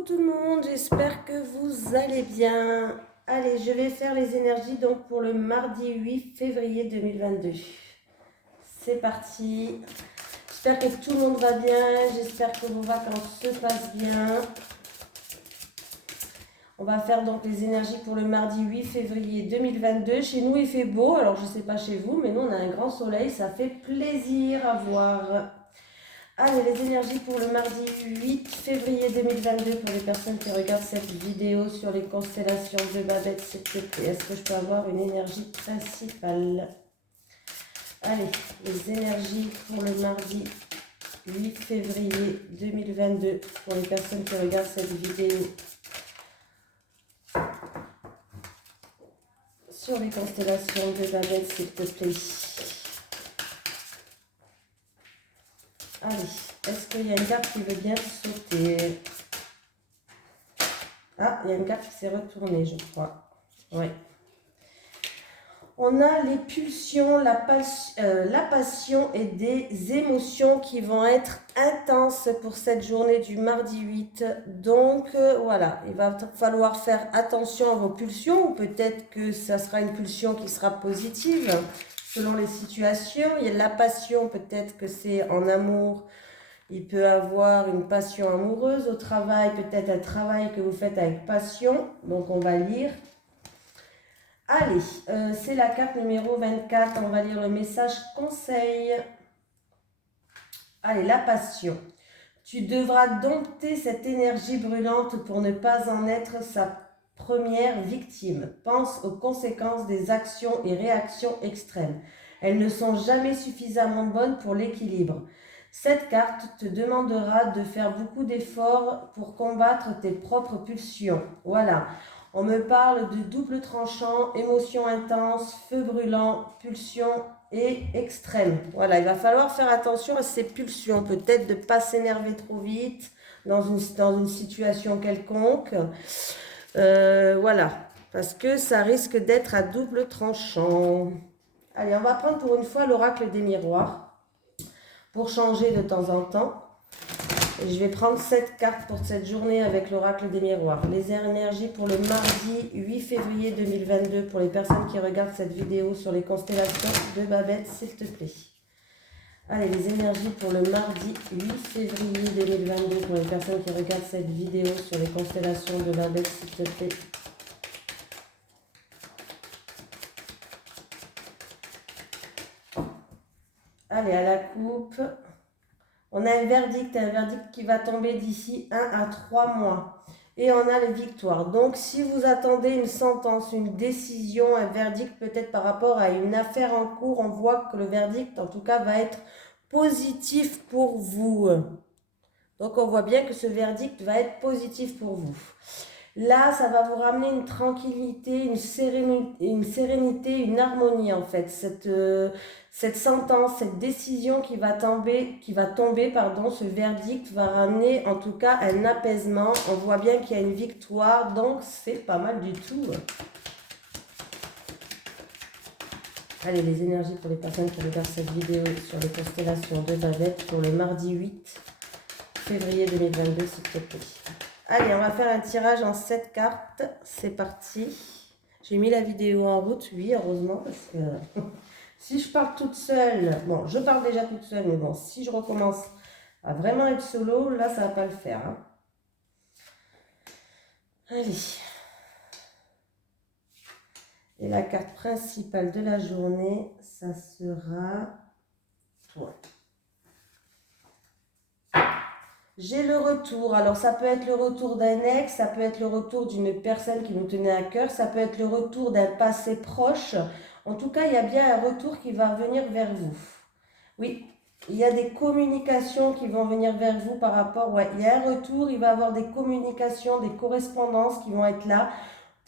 Coucou tout le monde, j'espère que vous allez bien. Allez, je vais faire les énergies donc pour le mardi 8 février 2022. C'est parti. J'espère que tout le monde va bien, j'espère que vos vacances se passent bien. On va faire donc les énergies pour le mardi 8 février 2022. Chez nous, il fait beau, alors je ne sais pas chez vous, mais nous, on a un grand soleil, ça fait plaisir à voir. Allez, les énergies pour le mardi 8 février 2022 pour les personnes qui regardent cette vidéo sur les constellations de Babette, s'il te plaît. Est-ce que je peux avoir une énergie principale? Allez, les énergies pour le mardi 8 février 2022 pour les personnes qui regardent cette vidéo sur les constellations de Babette, s'il te plaît. Allez, est-ce qu'il y a une carte qui veut bien sauter? Ah, il y a une carte qui s'est retournée, je crois. Oui. On a les pulsions, la passion et des émotions qui vont être intenses pour cette journée du mardi 8. Donc, voilà, il va falloir faire attention à vos pulsions. Ou peut-être que ça sera une pulsion qui sera positive selon les situations. Il y a la passion, peut-être que c'est en amour. Il peut avoir une passion amoureuse au travail, peut-être un travail que vous faites avec passion. Donc, on va lire. Allez, c'est la carte numéro 24. On va lire le message conseil. Allez, la passion. Tu devras dompter cette énergie brûlante pour ne pas en être sa première victime. Pense aux conséquences des actions et réactions extrêmes. Elles ne sont jamais suffisamment bonnes pour l'équilibre. Cette carte te demandera de faire beaucoup d'efforts pour combattre tes propres pulsions. Voilà. On me parle de double tranchant, émotion intense, feu brûlant, pulsion et extrême. Voilà, il va falloir faire attention à ces pulsions. Peut-être de ne pas s'énerver trop vite dans une situation quelconque. Voilà, parce que ça risque d'être à double tranchant. Allez, on va prendre pour une fois l'oracle des miroirs pour changer de temps en temps. Et je vais prendre 7 cartes pour cette journée avec l'oracle des miroirs. Les énergies pour le mardi 8 février 2022 pour les personnes qui regardent cette vidéo sur les constellations de Babette, s'il te plaît. Allez, les énergies pour le mardi 8 février 2022 pour les personnes qui regardent cette vidéo sur les constellations de Babette, s'il te plaît. Allez, à la coupe. On a un verdict qui va tomber d'ici 1 à 3 mois. Et on a les victoires. Donc, si vous attendez une sentence, une décision, un verdict peut-être par rapport à une affaire en cours, on voit que le verdict, en tout cas, va être positif pour vous. Donc, on voit bien que ce verdict va être positif pour vous. Là, ça va vous ramener une tranquillité, une sérénité, une harmonie en fait. Cette sentence, cette décision qui va tomber, ce verdict va ramener en tout cas un apaisement. On voit bien qu'il y a une victoire, donc c'est pas mal du tout. Allez, les énergies pour les personnes qui regardent cette vidéo sur les constellations de Babette pour le mardi 8 février 2022, s'il te plaît. Allez, on va faire un tirage en 7 cartes. C'est parti. J'ai mis la vidéo en route, oui, heureusement, parce que si je parle toute seule, bon, je parle déjà toute seule, mais bon, si je recommence à vraiment être solo, là, ça ne va pas le faire. Hein. Allez. Et la carte principale de la journée, ça sera toi. J'ai le retour. Alors, ça peut être le retour d'un ex, ça peut être le retour d'une personne qui nous tenait à cœur, ça peut être le retour d'un passé proche. En tout cas, il y a bien un retour qui va venir vers vous. Oui, il y a des communications qui vont venir vers vous par rapport... Ouais, il y a un retour, il va y avoir des communications, des correspondances qui vont être là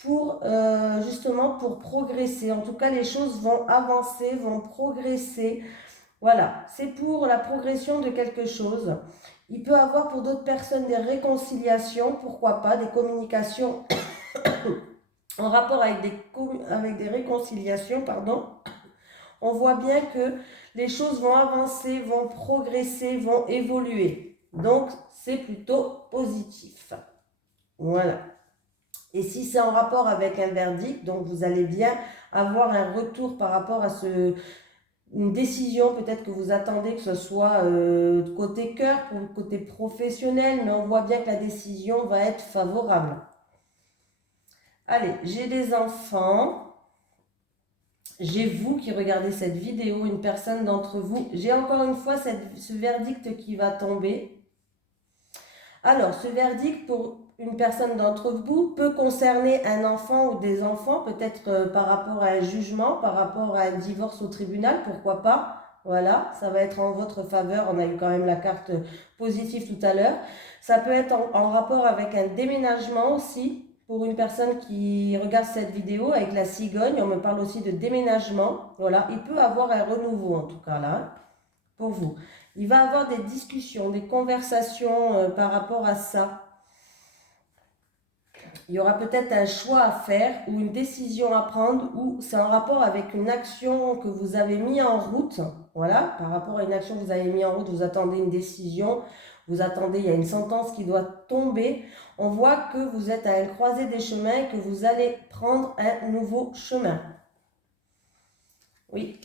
pour justement pour progresser. En tout cas, les choses vont avancer, vont progresser. Voilà, c'est pour la progression de quelque chose. Il peut y avoir pour d'autres personnes des réconciliations, pourquoi pas, des communications en rapport avec des réconciliations, pardon. On voit bien que les choses vont avancer, vont progresser, vont évoluer. Donc, c'est plutôt positif. Voilà. Et si c'est en rapport avec un verdict, donc vous allez bien avoir un retour par rapport à une décision peut-être que vous attendez, que ce soit côté cœur, pour côté professionnel, mais on voit bien que la décision va être favorable. Allez, j'ai des enfants, j'ai vous qui regardez cette vidéo, une personne d'entre vous, j'ai encore une fois ce verdict qui va tomber. Alors, ce verdict pour une personne d'entre vous peut concerner un enfant ou des enfants, peut-être par rapport à un jugement, par rapport à un divorce au tribunal, pourquoi pas. Voilà, ça va être en votre faveur. On a eu quand même la carte positive tout à l'heure. Ça peut être en rapport avec un déménagement aussi. Pour une personne qui regarde cette vidéo avec la cigogne, on me parle aussi de déménagement. Voilà, il peut avoir un renouveau en tout cas là, pour vous. Il va avoir des discussions, des conversations par rapport à ça. Il y aura peut-être un choix à faire ou une décision à prendre ou c'est en rapport avec une action que vous avez mis en route. Voilà, par rapport à une action que vous avez mis en route, vous attendez une décision, vous attendez, il y a une sentence qui doit tomber. On voit que vous êtes à un croisé des chemins et que vous allez prendre un nouveau chemin. Oui.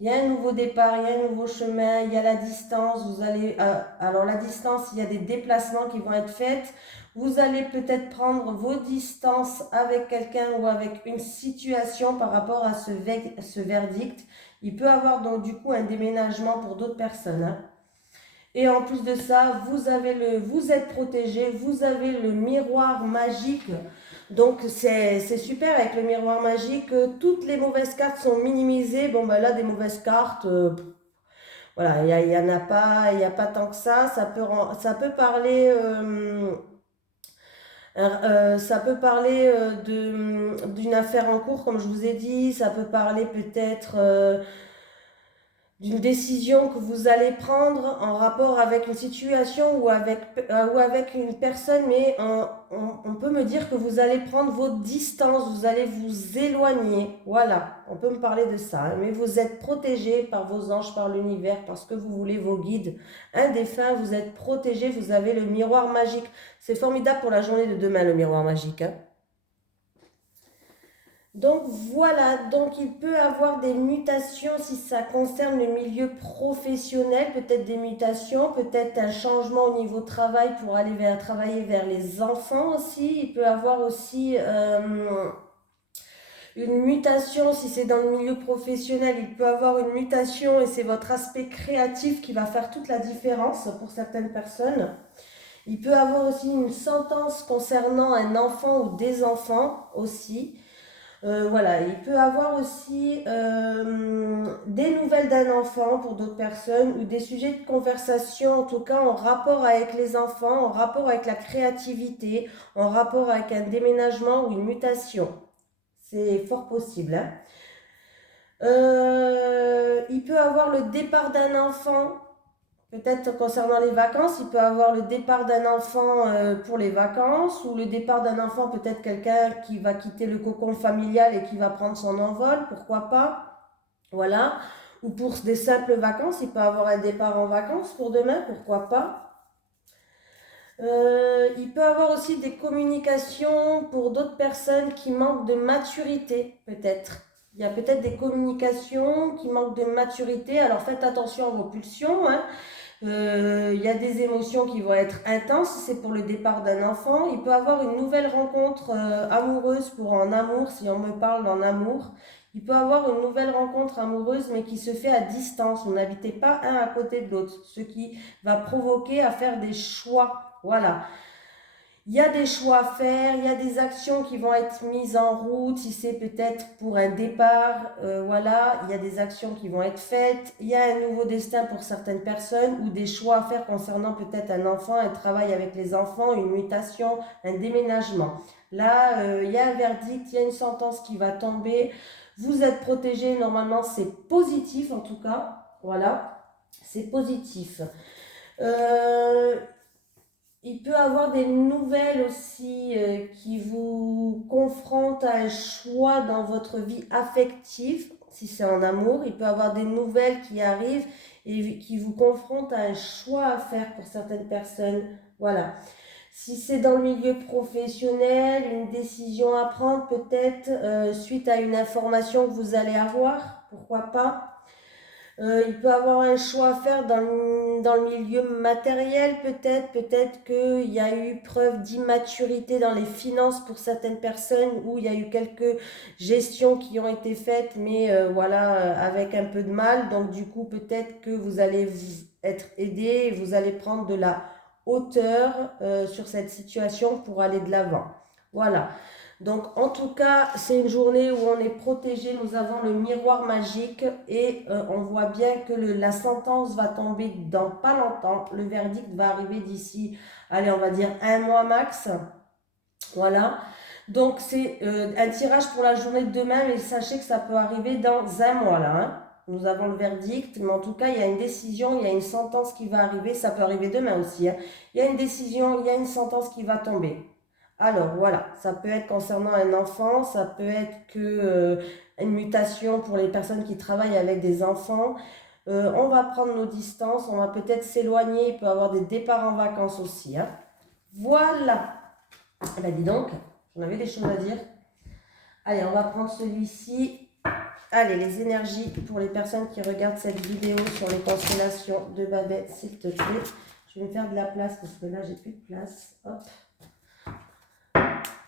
Il y a un nouveau départ, il y a un nouveau chemin, il y a la distance, vous allez, alors la distance, il y a des déplacements qui vont être faits, vous allez peut-être prendre vos distances avec quelqu'un ou avec une situation par rapport à ce verdict. Il peut avoir donc du coup un déménagement pour d'autres personnes. Hein. Et en plus de ça, vous êtes protégé, vous avez le miroir magique. Donc c'est super avec le miroir magique. Toutes les mauvaises cartes sont minimisées. Bon ben là des mauvaises cartes, voilà, il y en a pas, il y a pas tant que ça. Ça peut parler, d'une affaire en cours comme je vous ai dit. Ça peut parler peut-être d'une décision que vous allez prendre en rapport avec une situation ou avec une personne, mais on peut me dire que vous allez prendre vos distances, vous allez vous éloigner. Voilà, on peut me parler de ça. Hein, mais vous êtes protégé par vos anges, par l'univers, parce que vous voulez vos guides. Un défunt, vous êtes protégé, vous avez le miroir magique. C'est formidable pour la journée de demain, le miroir magique. Hein. Donc voilà, donc il peut avoir des mutations si ça concerne le milieu professionnel, peut-être des mutations, peut-être un changement au niveau travail pour aller travailler vers les enfants aussi. Il peut avoir aussi une mutation si c'est dans le milieu professionnel, il peut avoir une mutation et c'est votre aspect créatif qui va faire toute la différence pour certaines personnes. Il peut avoir aussi une sentence concernant un enfant ou des enfants aussi. Voilà, il peut avoir aussi des nouvelles d'un enfant pour d'autres personnes ou des sujets de conversation, en tout cas en rapport avec les enfants, en rapport avec la créativité, en rapport avec un déménagement ou une mutation. C'est fort possible. Hein. Il peut avoir le départ d'un enfant. Peut-être concernant les vacances, il peut avoir le départ d'un enfant pour les vacances ou le départ d'un enfant, peut-être quelqu'un qui va quitter le cocon familial et qui va prendre son envol, pourquoi pas. Voilà. Ou pour des simples vacances, il peut avoir un départ en vacances pour demain, pourquoi pas. Il peut avoir aussi des communications pour d'autres personnes qui manquent de maturité, peut-être. Il y a peut-être des communications qui manquent de maturité, alors faites attention à vos pulsions, hein. Il y a des émotions qui vont être intenses, c'est pour le départ d'un enfant. Il peut avoir une nouvelle rencontre amoureuse pour en amour, si on me parle d'en amour. Il peut avoir une nouvelle rencontre amoureuse, mais qui se fait à distance. Vous n'habitez pas un à côté de l'autre, ce qui va provoquer à faire des choix. Voilà. Il y a des choix à faire, il y a des actions qui vont être mises en route, si c'est peut-être pour un départ, voilà, il y a des actions qui vont être faites, il y a un nouveau destin pour certaines personnes ou des choix à faire concernant peut-être un enfant, un travail avec les enfants, une mutation, un déménagement. Là, il y a un verdict, il y a une sentence qui va tomber, vous êtes protégé, normalement c'est positif en tout cas, voilà, c'est positif. Il peut avoir des nouvelles aussi qui vous confrontent à un choix dans votre vie affective, si c'est en amour. Il peut avoir des nouvelles qui arrivent et qui vous confrontent à un choix à faire pour certaines personnes. Voilà. Si c'est dans le milieu professionnel, une décision à prendre peut-être suite à une information que vous allez avoir, pourquoi pas. Il peut avoir un choix à faire dans le milieu matériel peut-être qu'il y a eu preuve d'immaturité dans les finances pour certaines personnes, ou il y a eu quelques gestions qui ont été faites, mais voilà, avec un peu de mal. Donc du coup, peut-être que vous allez être aidé et vous allez prendre de la hauteur sur cette situation pour aller de l'avant. Voilà. Donc en tout cas, c'est une journée où on est protégé, nous avons le miroir magique et on voit bien que la sentence va tomber dans pas longtemps. Le verdict va arriver d'ici, allez, on va dire un mois max. Voilà. Donc c'est un tirage pour la journée de demain, mais sachez que ça peut arriver dans un mois là, hein. Nous avons le verdict, mais en tout cas, il y a une décision, il y a une sentence qui va arriver. Ça peut arriver demain aussi, hein. Il y a une décision, il y a une sentence qui va tomber. Alors voilà, ça peut être concernant un enfant, ça peut être une mutation pour les personnes qui travaillent avec des enfants. On va prendre nos distances, on va peut-être s'éloigner, il peut y avoir des départs en vacances aussi, hein. Voilà. Eh ben dis donc, j'en avais des choses à dire. Allez, on va prendre celui-ci. Allez, les énergies pour les personnes qui regardent cette vidéo sur les constellations de Babette, s'il te plaît. Je vais me faire de la place parce que là, j'ai plus de place. Hop.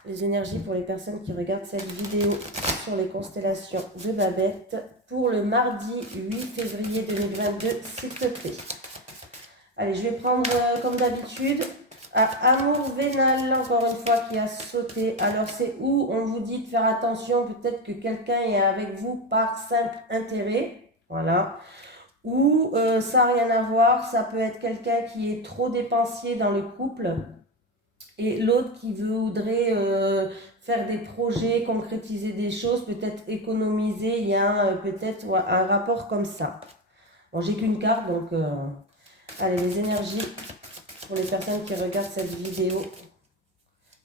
Les énergies pour les personnes qui regardent cette vidéo sur les constellations de Babette pour le mardi 8 février 2022, s'il te plaît. Allez, je vais prendre comme d'habitude Amour vénal, encore une fois, qui a sauté. Alors c'est où on vous dit de faire attention, peut-être que quelqu'un est avec vous par simple intérêt, voilà. Ou ça n'a rien à voir, ça peut être quelqu'un qui est trop dépensier dans le couple et l'autre qui voudrait faire des projets, concrétiser des choses, peut-être économiser. Il y a peut-être un rapport comme ça. Bon, j'ai qu'une carte, donc allez, les énergies pour les personnes qui regardent cette vidéo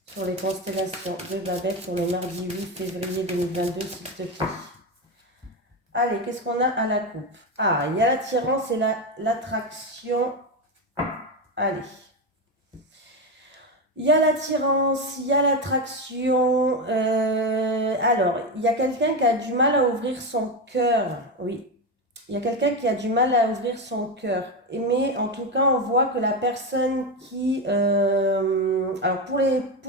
sur les constellations de Babette pour le mardi 8 février 2022, s'il te plaît. Allez, qu'est-ce qu'on a à la coupe? Ah, il y a l'attirance et l'attraction. Allez. Il y a l'attirance, il y a l'attraction. Alors, il y a quelqu'un qui a du mal à ouvrir son cœur. Oui, il y a quelqu'un qui a du mal à ouvrir son cœur. Mais en tout cas, on voit que la personne qui... alors, pour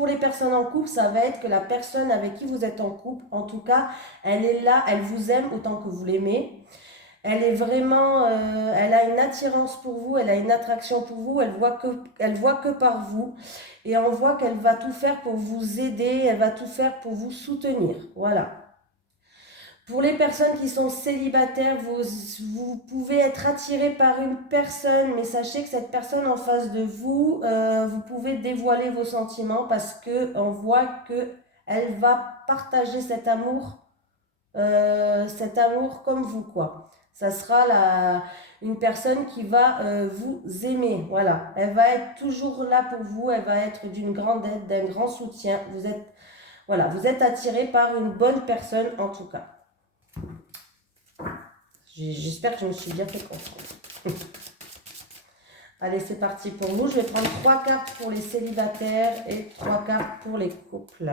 les personnes en couple, ça va être que la personne avec qui vous êtes en couple, en tout cas, elle est là, elle vous aime autant que vous l'aimez. Elle est vraiment... elle a une attirance pour vous, elle a une attraction pour vous, elle voit que par vous. Et on voit qu'elle va tout faire pour vous aider, elle va tout faire pour vous soutenir. Voilà. Pour les personnes qui sont célibataires, vous pouvez être attiré par une personne, mais sachez que cette personne en face de vous, vous pouvez dévoiler vos sentiments parce qu'on voit qu'elle va partager cet amour comme vous, quoi. Ça sera une personne qui va vous aimer, voilà. Elle va être toujours là pour vous, elle va être d'une grande aide, d'un grand soutien. Vous êtes attiré par une bonne personne en tout cas. J'espère que je me suis bien fait comprendre. Allez, c'est parti pour nous. Je vais prendre 3 cartes pour les célibataires et 3 cartes pour les couples.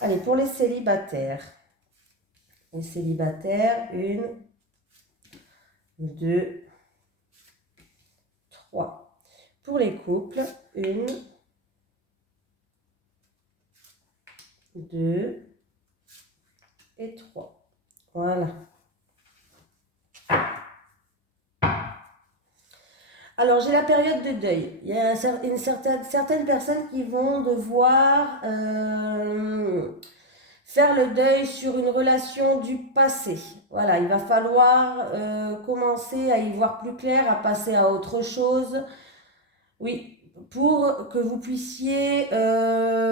Allez, pour les célibataires. Les célibataires, 1, 2, 3. Pour les couples, 1, 2 et 3. Voilà. Alors, j'ai la période de deuil. Il y a certaines personnes qui vont devoir faire le deuil sur une relation du passé. Voilà, il va falloir commencer à y voir plus clair, à passer à autre chose. Oui, pour que vous puissiez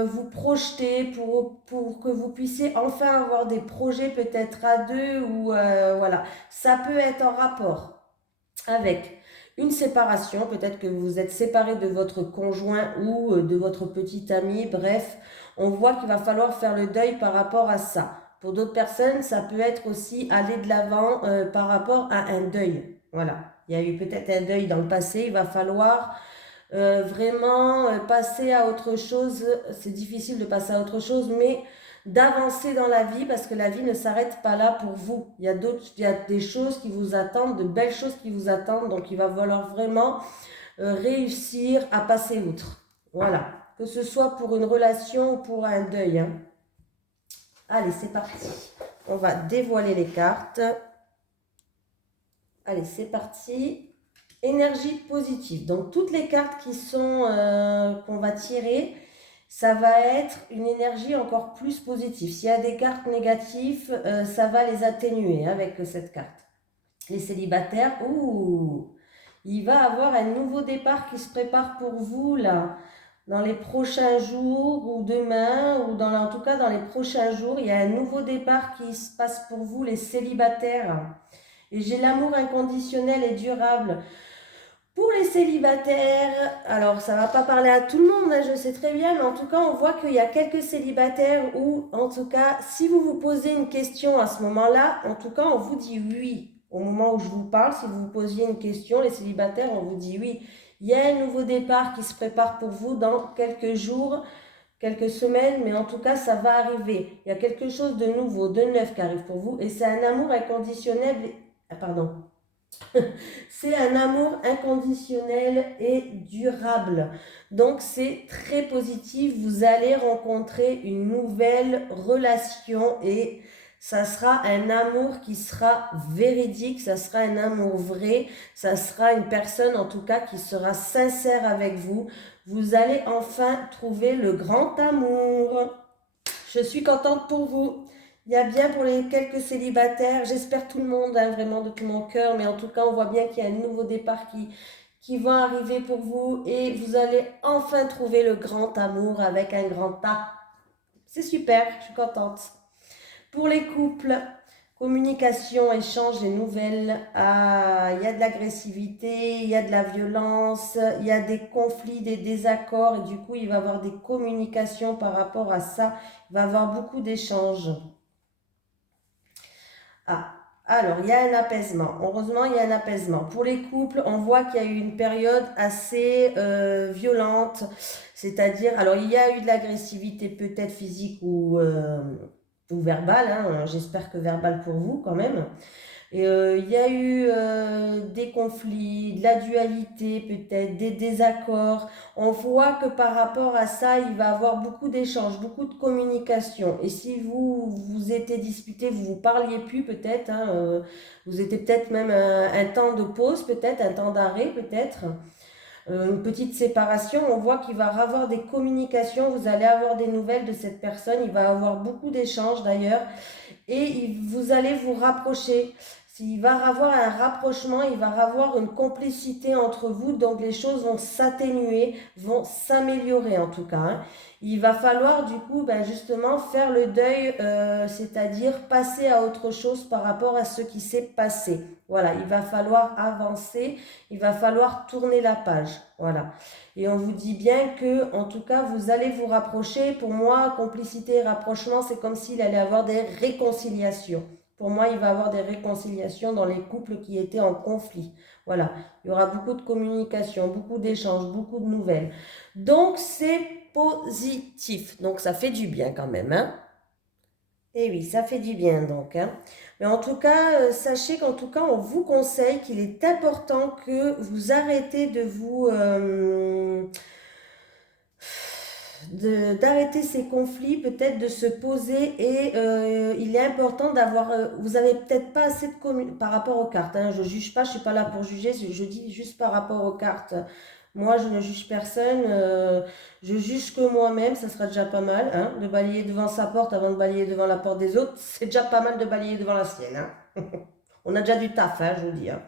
vous projeter, pour que vous puissiez enfin avoir des projets peut-être à deux, ou voilà. Ça peut être en rapport avec une séparation, peut-être que vous êtes séparé de votre conjoint ou de votre petit ami, bref, on voit qu'il va falloir faire le deuil par rapport à ça. Pour d'autres personnes, ça peut être aussi aller de l'avant par rapport à un deuil. Voilà, il y a eu peut-être un deuil dans le passé, il va falloir vraiment passer à autre chose. C'est difficile de passer à autre chose, mais d'avancer dans la vie parce que la vie ne s'arrête pas là pour vous. Il y a des choses qui vous attendent, de belles choses qui vous attendent. Donc il va falloir vraiment réussir à passer outre. Voilà. Que ce soit pour une relation ou pour un deuil, hein. Allez, c'est parti. On va dévoiler les cartes. Allez, c'est parti. Énergie positive. Donc, toutes les cartes qui sont qu'on va tirer, ça va être une énergie encore plus positive. S'il y a des cartes négatives, ça va les atténuer avec cette carte. Les célibataires, ouh, il va avoir un nouveau départ qui se prépare pour vous là. Dans les prochains jours ou demain, ou en tout cas dans les prochains jours, il y a un nouveau départ qui se passe pour vous, les célibataires. Et j'ai l'amour inconditionnel et durable. Pour les célibataires, alors ça ne va pas parler à tout le monde, hein, je sais très bien, mais en tout cas, on voit qu'il y a quelques célibataires où, en tout cas, si vous vous posez une question à ce moment-là, en tout cas, on vous dit oui. Au moment où je vous parle, si vous vous posiez une question, les célibataires, on vous dit oui. Il y a un nouveau départ qui se prépare pour vous dans quelques jours, quelques semaines, mais en tout cas, ça va arriver. Il y a quelque chose de nouveau, de neuf qui arrive pour vous, et c'est un amour inconditionnel. Pardon. C'est un amour inconditionnel et durable. Donc c'est très positif. Vous allez rencontrer une nouvelle relation et ça sera un amour qui sera véridique, ça sera un amour vrai, ça sera une personne en tout cas qui sera sincère avec vous. Vous allez enfin trouver le grand amour. Je suis contente pour vous. Il y a bien pour les quelques célibataires, j'espère tout le monde, hein, vraiment de tout mon cœur, mais en tout cas, on voit bien qu'il y a un nouveau départ qui va arriver pour vous et vous allez enfin trouver le grand amour avec un grand A. C'est super, je suis contente. Pour les couples, communication, échange des nouvelles, il y a de l'agressivité, il y a de la violence, il y a des conflits, des désaccords, et du coup, il va y avoir des communications par rapport à ça, il va y avoir beaucoup d'échanges. Ah, alors, il y a un apaisement. Heureusement, il y a un apaisement. Pour les couples, on voit qu'il y a eu une période assez violente. C'est-à-dire, alors, il y a eu de l'agressivité peut-être physique ou verbale, hein. J'espère que verbale pour vous quand même. Et il y a eu des conflits, de la dualité peut-être, des désaccords. On voit que par rapport à ça, il va y avoir beaucoup d'échanges, beaucoup de communication. Et si vous étiez disputé, vous vous parliez plus peut-être, hein, vous étiez peut-être même un temps de pause, peut-être un temps d'arrêt, peut-être. Une petite séparation, on voit qu'il va y avoir des communications, vous allez avoir des nouvelles de cette personne, il va y avoir beaucoup d'échanges d'ailleurs, et vous allez vous rapprocher. Il va y avoir un rapprochement, il va y avoir une complicité entre vous, donc les choses vont s'atténuer, vont s'améliorer en tout cas, hein. Il va falloir du coup justement faire le deuil, c'est-à-dire passer à autre chose par rapport à ce qui s'est passé. Voilà, il va falloir avancer, il va falloir tourner la page. Voilà. Et on vous dit bien que, en tout cas, vous allez vous rapprocher. Pour moi, complicité et rapprochement, c'est comme s'il allait avoir des réconciliations. Pour moi, il va y avoir des réconciliations dans les couples qui étaient en conflit. Voilà. Il y aura beaucoup de communication, beaucoup d'échanges, beaucoup de nouvelles. Donc, c'est positif. Donc, ça fait du bien quand même, hein. Eh oui, ça fait du bien donc, hein. Mais en tout cas, sachez qu'en tout cas, on vous conseille qu'il est important que vous arrêtez de vous... d'arrêter ces conflits, peut-être de se poser et il est important d'avoir, vous n'avez peut-être pas assez de communication par rapport aux cartes, hein, je ne juge pas, je ne suis pas là pour juger, je dis juste par rapport aux cartes. Moi, je ne juge personne, je juge que moi-même, ça sera déjà pas mal, hein, de balayer devant sa porte avant de balayer devant la porte des autres, c'est déjà pas mal de balayer devant la sienne, hein. On a déjà du taf, hein, je vous dis, hein.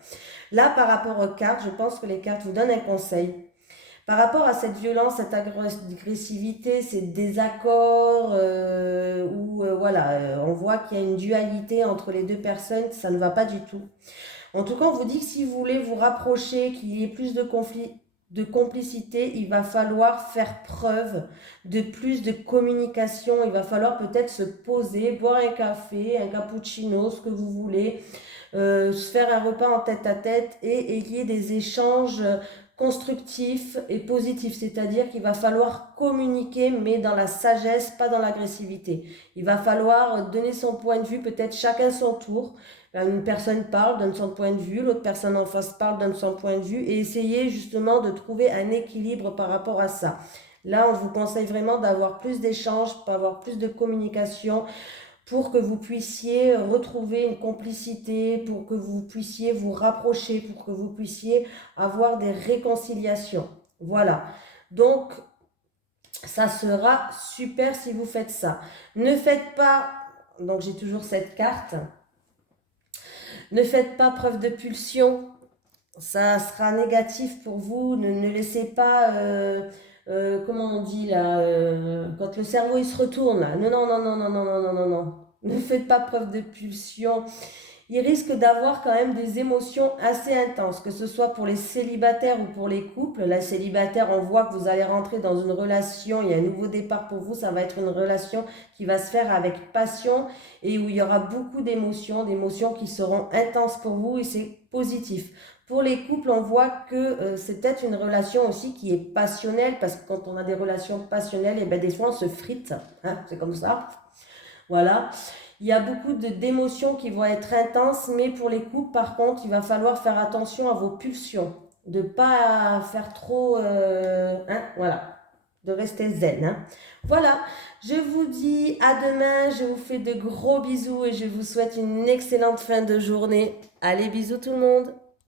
Là, par rapport aux cartes, je pense que les cartes vous donnent un conseil. Par rapport à cette violence, cette agressivité, ces désaccords, voilà, on voit qu'il y a une dualité entre les deux personnes, ça ne va pas du tout. En tout cas, on vous dit que si vous voulez vous rapprocher, qu'il y ait plus de conflits, de complicité, il va falloir faire preuve de plus de communication. Il va falloir peut-être se poser, boire un café, un cappuccino, ce que vous voulez, se faire un repas en tête à tête et ayez des échanges constructif et positif, c'est-à-dire qu'il va falloir communiquer, mais dans la sagesse, pas dans l'agressivité. Il va falloir donner son point de vue, peut-être chacun son tour. Une personne parle, donne son point de vue, l'autre personne en face parle, donne son point de vue, et essayer justement de trouver un équilibre par rapport à ça. Là, on vous conseille vraiment d'avoir plus d'échanges, d'avoir plus de communication, pour que vous puissiez retrouver une complicité, pour que vous puissiez vous rapprocher, pour que vous puissiez avoir des réconciliations. Voilà. Donc, ça sera super si vous faites ça. Ne faites pas, donc j'ai toujours cette carte, ne faites pas preuve de pulsion, ça sera négatif pour vous, ne laissez pas... comment on dit là, quand le cerveau il se retourne là. Non, non, non, non, non, non, non, non, non, non. Ne faites pas preuve de pulsion. Il risque d'avoir quand même des émotions assez intenses, que ce soit pour les célibataires ou pour les couples. La célibataire, on voit que vous allez rentrer dans une relation, il y a un nouveau départ pour vous, ça va être une relation qui va se faire avec passion et où il y aura beaucoup d'émotions qui seront intenses pour vous et c'est positif. Pour les couples, on voit que c'est peut-être une relation aussi qui est passionnelle, parce que quand on a des relations passionnelles, et ben des fois on se frite, hein, c'est comme ça. Voilà. Il y a beaucoup d'émotions qui vont être intenses, mais pour les couples, par contre, il va falloir faire attention à vos pulsions, de ne pas faire trop, hein, voilà, de rester zen. Hein. Voilà, je vous dis à demain, je vous fais de gros bisous et je vous souhaite une excellente fin de journée. Allez, bisous tout le monde.